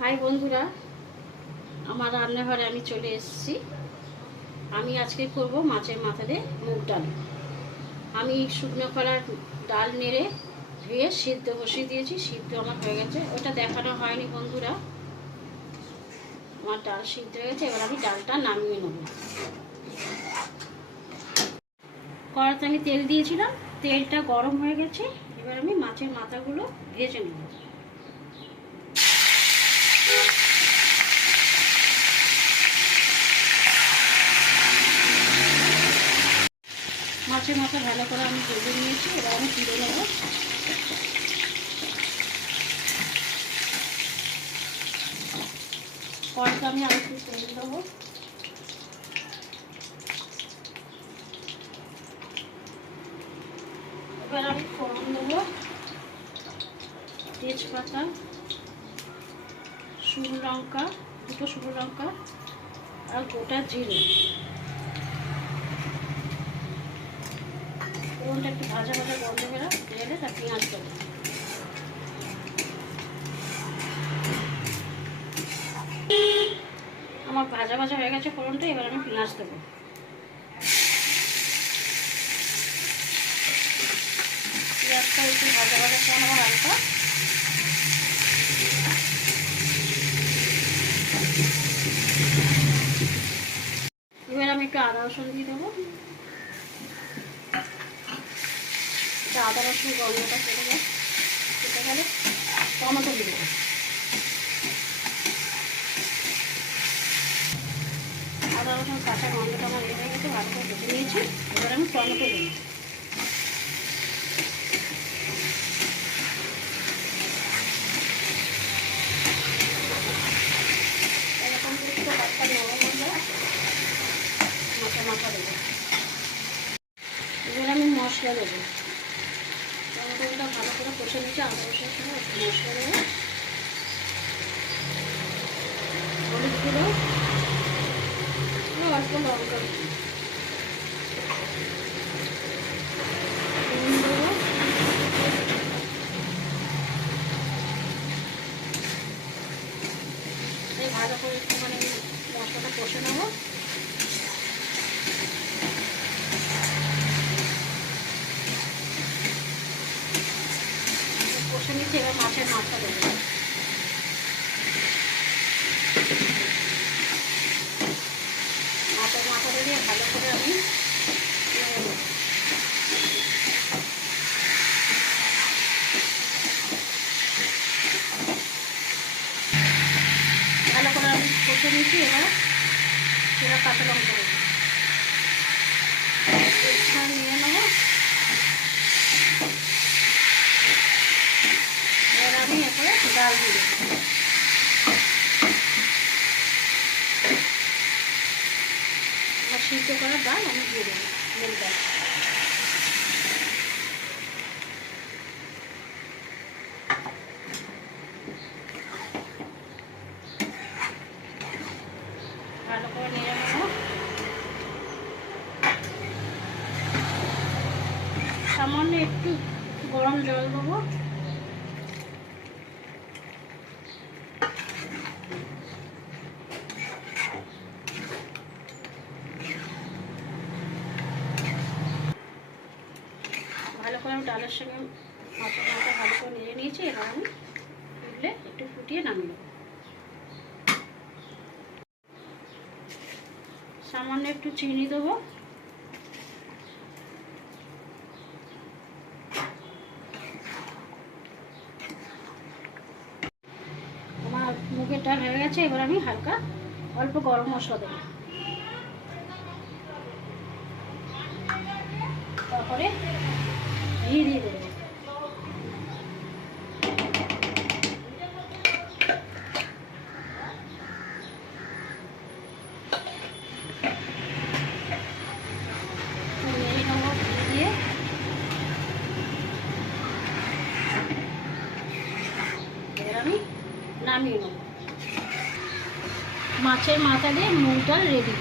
High বন্ধুরা, আমার রান্নাঘরে আমি চলে এসেছি। আমি আজকে করব মাছের মাথা দিয়ে মুগ ডাল। আমি শুকনো কলার ডাল নেড়ে ধুয়ে সিদ্ধ বসিয়ে দিয়েছি। সিদ্ধ আমার হয়ে গেছে, ওটা দেখানো হয়নি বন্ধুরা। আমার ডাল সিদ্ধ হয়ে গেছে, এবার আমি ডালটা নামিয়ে নেব। কড়াতে আমি তেল দিয়েছিলাম, তেলটা গরম হয়ে গেছে। এবার আমি মাছের মাথাগুলো ভেজে নেব। মাছের মাথা ভালো করে আমি ভেজে নিয়েছি, এবার আমি তুলে নেব। কড়াতে আমি আর একটু তেল দেবো। এবার আমি ফোড়ন দেবো, তেজপাতা, শুকনো লঙ্কা, দুটো শুকনো লঙ্কা আর গোটা জিরে। ফোড়নটা একটু ভাজা ভাজা গন্ধ বেরোলে তার পেঁয়াজ দেবো। আমার ভাজা ভাজা হয়ে গেছে ফোড়নটা, এবার আমি পেঁয়াজ দেবো। পেঁয়াজটা একটু ভাজা ভাজা করে নেবো হালকা। এবার আমি একটু আদা রসুন দিয়ে দেবো। আদা রসুন গন্ধটা কেটে গেলে টমেটো দিয়ে দেবো। আদা রসুন কাঁচা গন্ধটা আমার হয়ে গেছে, ভালো করে কেটে নিয়েছি। এবার আমি টমেটো দেবো। এরকম করে একটু হালকা নরম হলে মাথা মাথা দেবো। এবার আমি মশলা দেবো। টমেটোটা ভালো করে কষে নিচ্ছি, আদা রসুনের সঙ্গে একটু মশলা দেবো। হলুদ গুঁড়ো, অল্প লঙ্কা দেবো, নুন দেবো, এই ভালো করে একটুখানি মশলাটা কষে নেবো। কষে নিচ্ছি, এবার মাছের মাথা দেবো। মাছের মাথাটা দিয়ে ভালো করে আমি ভালো করে আমি কষে নিচ্ছি। এবার কাঁচা লঙ্কা দেবো, নিয়ে নেবো। এবার আমি এরপরে ডাল দিয়ে দেবো। আমার সিদ্ধ করা ডাল আমি দিয়ে দেবো, মুগ ডাল। ভালো করে নিয়ে নেবো। সামান্য একটু গরম জল দেবো। ভালো করে আমি ডালের সঙ্গে মাছের মাথা ভালো করে নিয়ে নিয়েছি। এবার আমি ফুটলে একটু ফুটিয়ে নামিয়ে নেব। সামান্য একটু চিনি দেবো। আমার মুগের ডাল হয়ে গেছে, এবার আমি হালকা অল্প গরম মশলা দেবো। তারপরে ঘি দিয়ে দেবো। আমি নামিয়ে নেব। মাছের মাথা দিয়ে মুগ ডাল রেডি।